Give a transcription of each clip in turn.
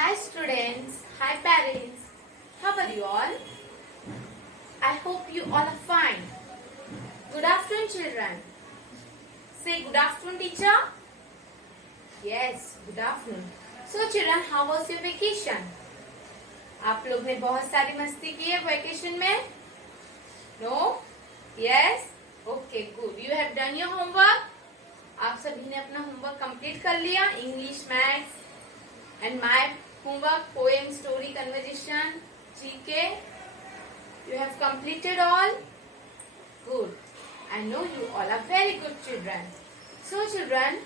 Hi students, hi parents, how are you all? I hope you all are fine. Good afternoon children. Say good afternoon teacher. Yes, good afternoon. So children, how was your vacation? आप लोग ने बहुत सारी मस्ती की है वेकेशन में? No? Yes? Okay, good. You have done your homework? आप सभी ने अपना होमवर्क कंप्लीट कर लिया? English, maths and my homework, poem, story, conversation, GK. You have completed all? Good. I know you all are very good children. So children,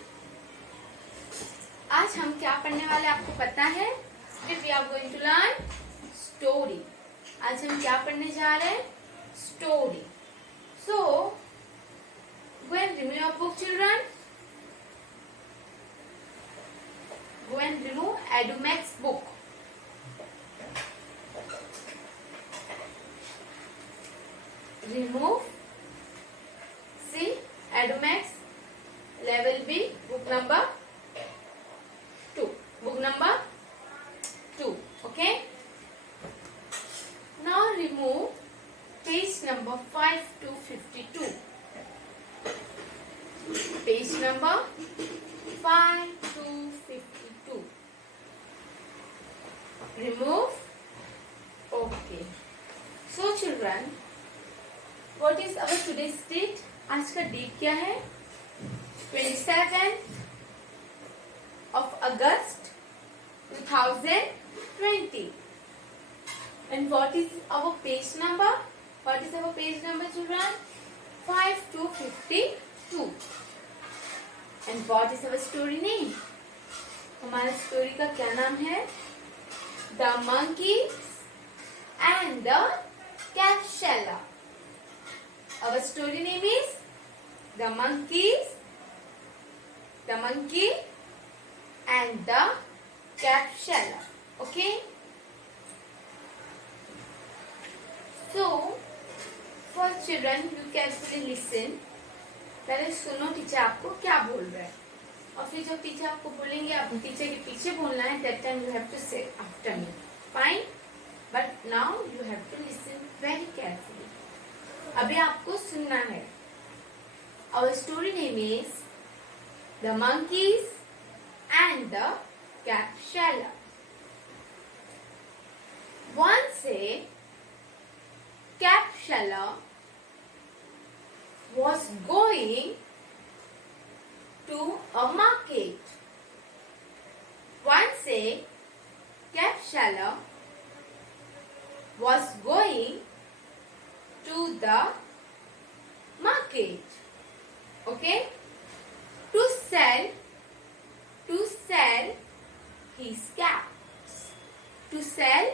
आज हम क्या पढ़ने वाले आपको पता है? We are going to learn story. आज हम क्या पढ़ने जा रहे हैं? Story. So, go and remove your book children. Go and remove EduMax book. Remove. See EduMax level B book number 2. Book number 2. Okay. Now remove page number 5 to 52. Page number 5 to 52. Remove. Okay. So children, what is our today's date? आज का डेट क्या है? 27th of August 2020. And what is our page number? What is our page number children? 5 to 52. And what is our story name? हमारा स्टोरी का क्या नाम है? The Monkeys and the Capsella. Our story name is The Monkeys, the Monkey and the Capsella. Okay? So, for children, you carefully listen. पहले सुनो टीचर आपको क्या बोल रहा है और फिर जब टीचर आपको बोलेंगे आप टीचर के पीछे बोलना है. That time you have to say after me. Fine, but now you have to listen very carefully. अभी आपको सुनना है. Our story name is the monkeys and the cap seller. Once a Capsella was going to a market. Once a Capsella was going to the market. Okay? To sell his cats. To sell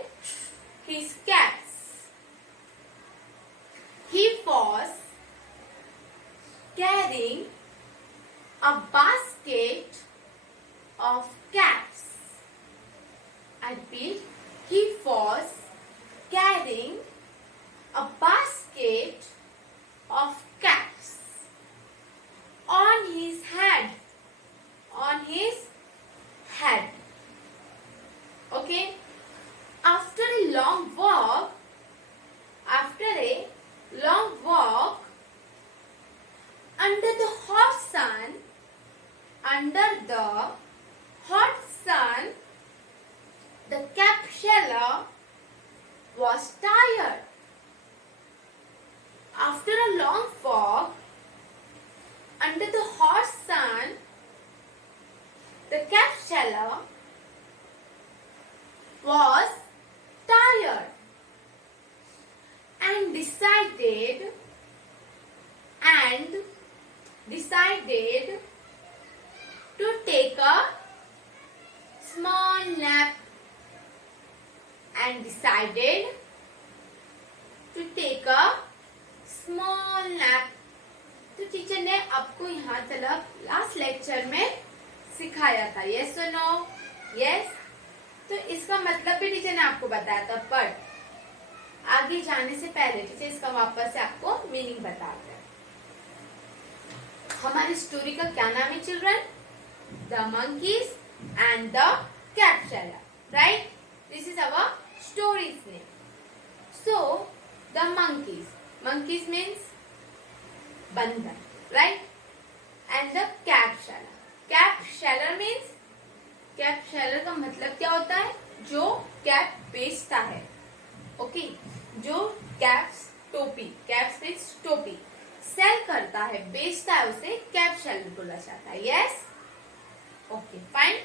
his cats. He was carrying a basket of cats. I repeat, he was carrying a basket of cats on his head. On his head. Okay? After a long walk, under the hot sun, the Capsella was tired. After a long walk, under the hot sun, the Capsella was tired and decided to take a small nap. And decided to take a small nap. तो टीचर ने आपको यहाँ तक last lecture में सिखाया था. यस और no? Yes. तो इसका मतलब भी टीचर ने आपको बताया था, बट आगे जाने से पहले टीचर इसका वापस से आपको मीनिंग बताते हैं. हमारी स्टोरी का क्या नाम है children? The monkeys and the cap seller. right? This is our story's name. So the monkeys means बंदर, right? And the cap seller means cap seller का मतलब क्या होता है? जो कैप बेचता है, ओके जो कैप्स मीन्स टोपी सेल करता है, बेचता है, उसे कैप सेलर बोला जाता है. Yes, okay fine.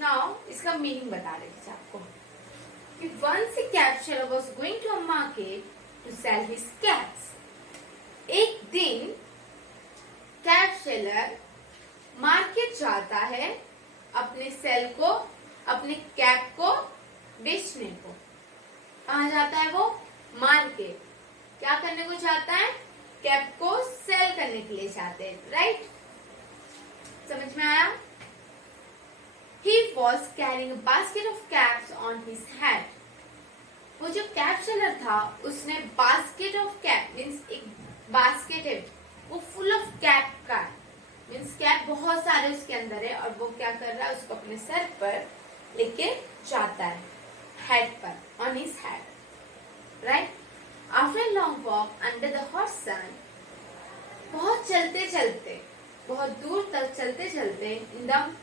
नाउ इसका मीनिंग बता रही थी आपको कि once a cap seller was going to a market to sell his caps. एक दिन कैप सेलर मार्केट जाता है अपने सेल को, अपने कैप को बेचने को. कहाँ जाता है वो? मार्केट. क्या करने को जाता है? कैप को सेल करने के लिए जाते हैं, राइट? समझ में आया? He was carrying a basket of caps on his head. वो जो कैप सेलर था उसने बास्केट ऑफ कैप मीन्स एक बास्केट है वो फुल ऑफ कैप का मीन्स कैप बहुत सारे उसके अंदर है और वो क्या कर रहा है उसको अपने सर पर लेके जाता है, हेड पर, on his head, right? After long walk under the hot sun, बहुत चलते चलते, बहुत दूर तक चलते चलते इन द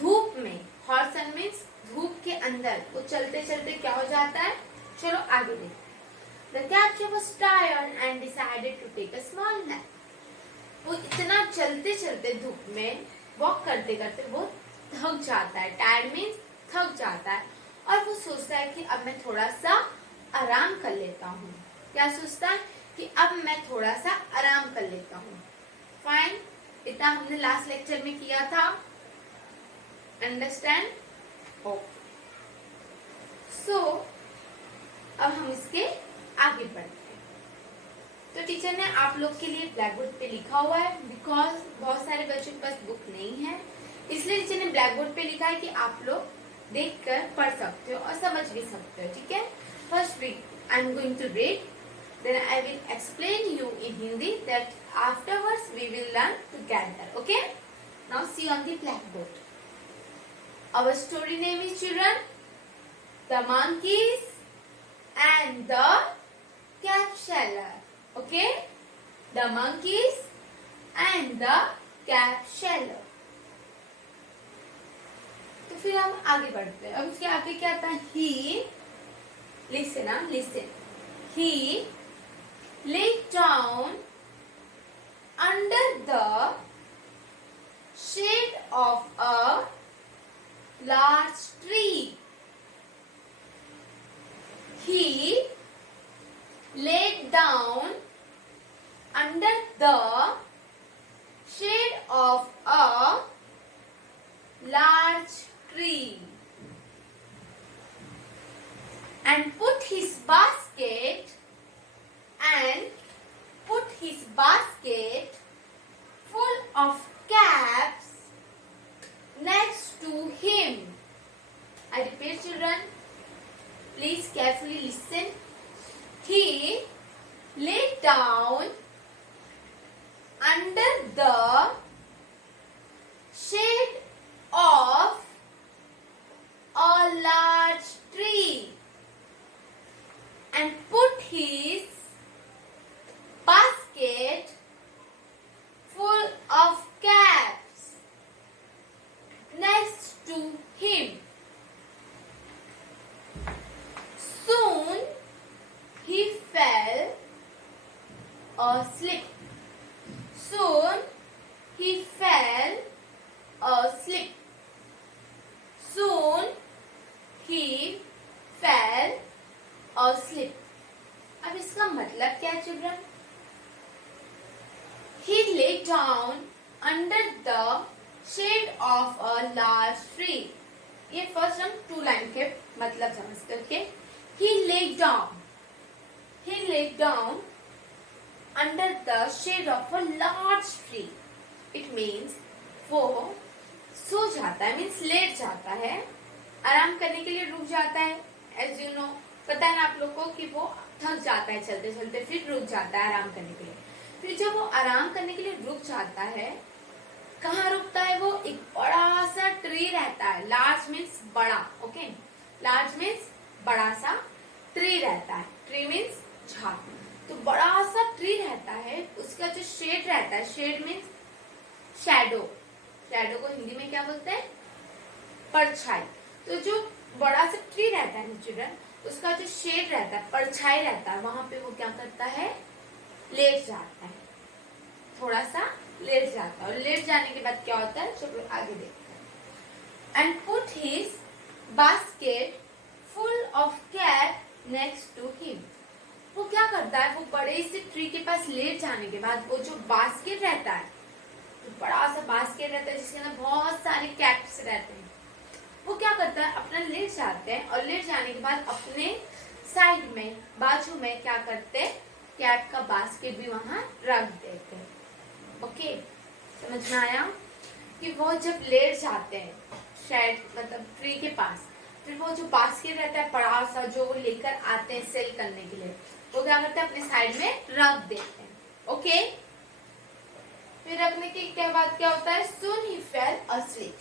धूप में, हॉट सन मीन्स धूप के अंदर, वो चलते चलते क्या हो जाता है? चलो आगे देखते. The capture was tired and decided to take a small nap. वो इतना चलते चलते धूप में वॉक करते करते वो थक जाता है. टायर्ड मीन्स थक जाता है और वो सोचता है कि अब मैं थोड़ा सा आराम कर लेता हूँ. क्या सोचता है? कि अब मैं थोड़ा सा आराम कर लेता हूँ. फाइन, इतना हमने लास्ट लेक्चर में किया था. अंडरस्टैंड? ओके. सो अब हम इसके आगे बढ़ते हैं. तो टीचर ने आप लोग के लिए ब्लैक बोर्ड पे लिखा हुआ है, बिकॉज बहुत सारे बच्चों के पास बुक नहीं है, इसलिए टीचर ने ब्लैक बोर्ड पे लिखा है कि आप लोग देखकर पढ़ सकते हो और समझ भी सकते हो. ठीक है? First I am going to read, then I will explain you in Hindi, that afterwards we will learn together. Okay? Now see on the black board. Our story name is, children, The Monkeys and the Cap Seller. Okay? The Monkeys and the Cap Seller. तो फिर हम आगे बढ़ते हैं. अब उसके आगे क्या आता है? Listen. He lay down under the shade of a large tree. He laid down under the shade of a large tree and put his basket full of caps next to him. I repeat, children, please carefully listen. He lay down under the shade of a large tree and put his basket full of caps next to him. Soon he fell asleep. Soon he fell asleep. Soon he fell asleep. अब इसका मतलब क्या है children? He lay down under the shade of a large tree. ये फर्स्ट हम 2 लाइन के मतलब समझते हैं. Okay? He lay down under the shade of a large tree. It means वो सो जाता है, मीन्स लेट जाता है, आराम करने के लिए रुक जाता है. एज यू नो, पता है ना आप लोग को कि वो थक जाता है चलते चलते, फिर रुक जाता है आराम करने के लिए. फिर जब वो आराम करने के लिए रुक जाता है, कहाँ रुकता है वो? एक बड़ा सा ट्री रहता है. लार्ज मीन्स बड़ा. ओके? लार्ज मीन्स बड़ा सा ट्री रहता है, ट्री मीन्स झाड़। तो बड़ा सा ट्री रहता है, उसका जो शेड रहता है, शेड मीन्स शैडो, शैडो को हिंदी में क्या बोलते हैं, परछाई। तो जो बड़ा सा ट्री रहता है चिल्ड्रन, उसका जो शेड रहता है, परछाई रहता है, वहां पे वो क्या करता है, लेट जाता है, थोड़ा सा लेट जाता है। और लेट जाने के बाद क्या होता है, चलो आगे देखते हैं। And put his basket full of cat next to him. वो क्या करता है, वो बड़े से ट्री के पास लेट जाने के बाद वो जो बास्केट रहता है, तो बड़ा सा बास्केट रहता है जिसके अंदर बहुत सारे कैप्स रहते हैं, वो क्या करता है, अपना लेट जाते हैं और लेट जाने के बाद अपने साइड में, बाजू में क्या करते हैं, कैप का बास्केट भी वहां रख देते हैं। ओके, समझ में आया कि वो जब लेट जाते हैं शेड मतलब ट्री के पास, फिर वो जो बास्केट रहता है बड़ा सा, जो वो लेकर आते हैं सेल करने के लिए, वो क्या करते हैं, अपने साइड में रख देते हैं। ओके, फिर रखने के बाद क्या होता है, soon he fell asleep।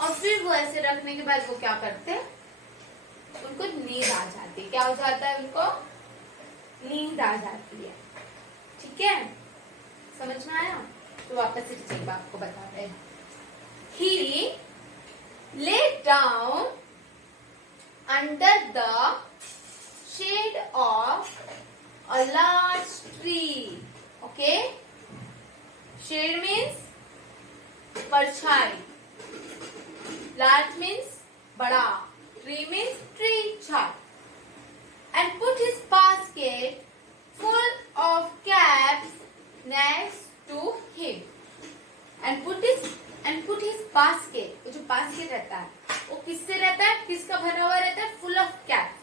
और फिर वो ऐसे रखने के बाद वो क्या करते हैं, उनको नींद आ जाती है। क्या हो जाता है, उनको नींद आ जाती है। ठीक है, समझ में आया? तो वापस से टीचर आपको बताते हैं। He lay down under the shade of a large tree. Okay, shade means परछाई, large means बड़ा, tree means tree, झाड़। And put his basket full of caps next to him। And put his basket, वो जो basket रहता है वो किससे रहता है, किसका भरा हुआ रहता है, full of caps,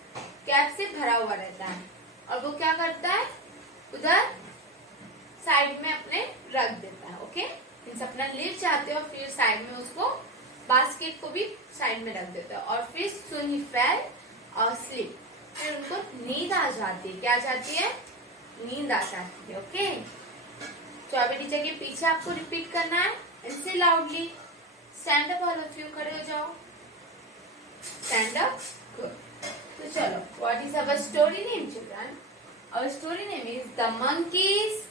कैप से भरा हुआ रहता है। और वो क्या करता है, उधर साइड में अपने रख देता है। ओके, मीन्स अपना ले जाते हो, फिर साइड में उसको बास्केट को भी साइड में रख देते हो, और फिर soon he fell asleep, फिर उनको नींद आ जाती है। क्या आ जाती है, नींद आ जाती है। ओके, तो अभी टीचर के पीछे आपको रिपीट करना है, इनसे loudly. Stand up, all of you खड़े हो जाओ, स्टैंड अप, गुड। तो चलो, what is our story name children? Our story name is The Monkeys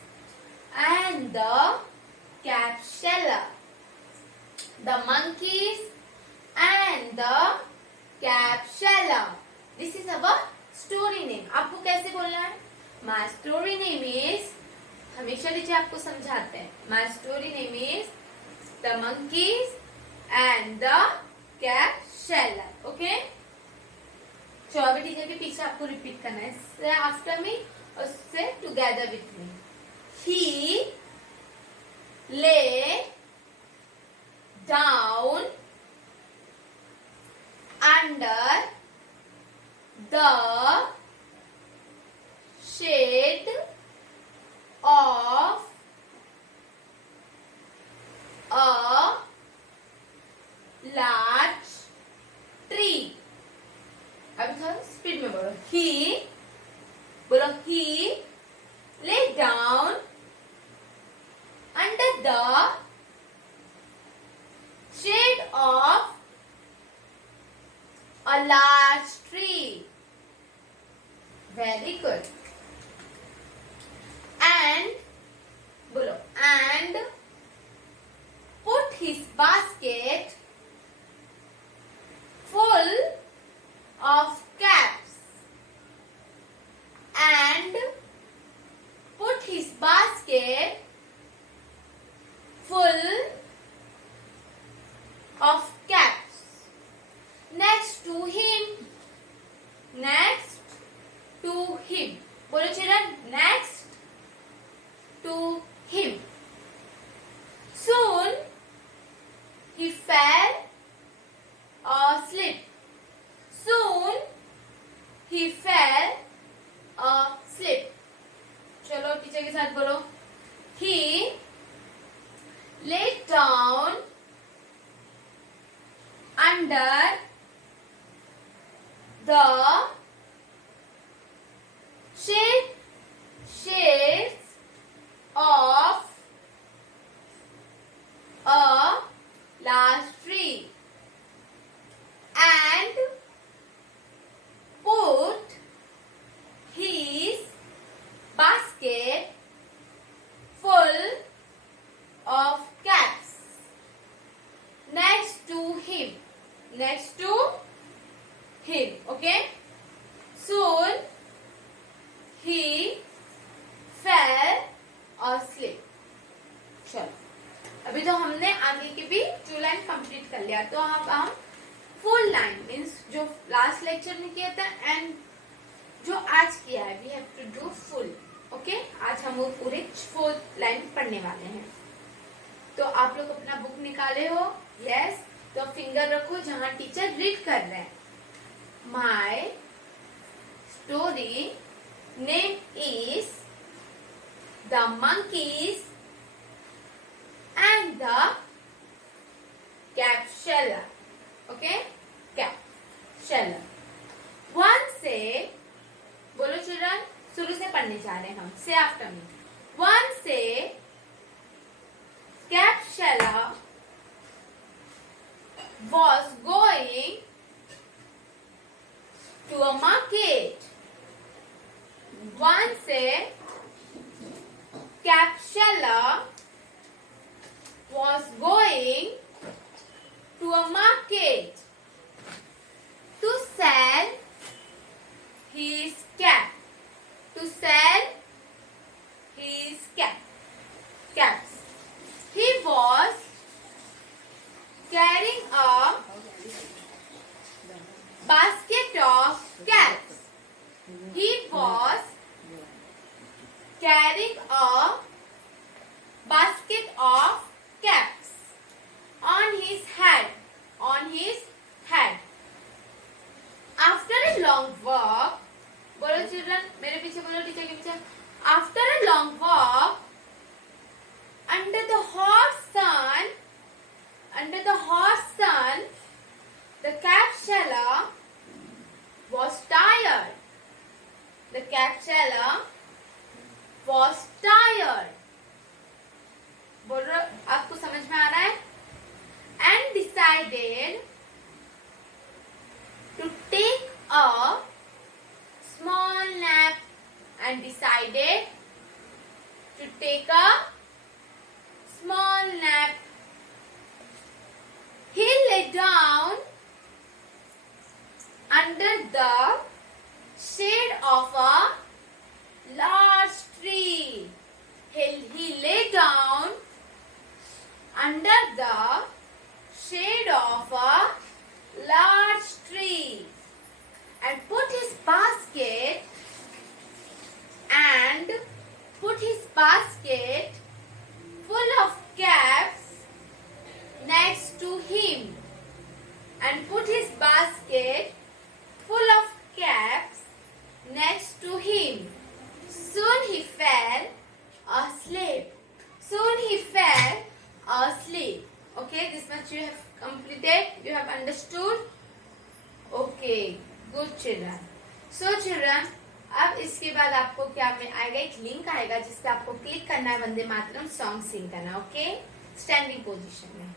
and the Capsella. The Monkeys and the Capsella. This is our story name. आपको कैसे बोलना है? My story name is, हमेशा लीजिए आपको समझाते हैं। My story name is The Monkeys and the Capsella. Okay? तो अभी टीचर के पीछे आपको रिपीट करना है, से आफ्टर मी और से together with me. He lay down under the shade of a large tree. अभी थोड़ा स्पीड में बोलो, बोलो he lay down under the shade of a large tree. Very good. And बोलो, and put his basket full of caps and put his basket full of caps next to him. Next to him. बोलो children, next to him. Soon he fell asleep. Soon he fell asleep. चलो टीचर के साथ बोलो, he lay down under the shades of a large tree and him. Okay. Soon he fell asleep. चलो, अभी तो हमने आगे की भी 2 लाइन कंप्लीट कर लिया, तो अब हम फुल लाइन मीन्स जो लास्ट लेक्चर में किया था एंड जो आज किया है, we have to do full. Okay, आज हम वो पूरे 4 लाइन पढ़ने वाले हैं. तो आप लोग अपना बुक निकाले हो? यस. तो फिंगर रखो जहां टीचर रीड कर रहे हैं. My story name is the monkeys and the cap seller. Okay, cap seller. One से बोलो चिल्ड्रन, शुरू से पढ़ने जा रहे हैं हम. से आफ्टर मी. वन से कैप्शेलर was going to a market. One से कैप्शेलर was going to a market to sell his cap. To sell his caps. He was carrying a basket of caps. He was carrying a basket of caps on his head. On his head. After a long walk, बोलो चिल्ड्रन, मेरे पीछे बोलो, टीचर के पीछे. After a long walk, under the hot sun, the capsula was tired. The capsula was tired. बोलो, आपको समझ में आ रहा है? And decided to take a small nap. And decided to take a small nap. He lay down under the shade of a large tree. He lay down under the shade of a large tree and put his basket full of caps next to him. And put his basket full of caps next to him. Soon he fell asleep. Soon he fell asleep. Okay, this much you have completed. You have understood. Okay, good children. So children, अब इसके बाद आपको क्या में आएगा, एक लिंक आएगा जिस पे आपको क्लिक करना है, वंदे मातरम सॉन्ग सिंग करना. ओके, स्टैंडिंग पोजीशन में.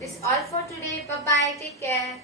This all for today. Bye bye, take care.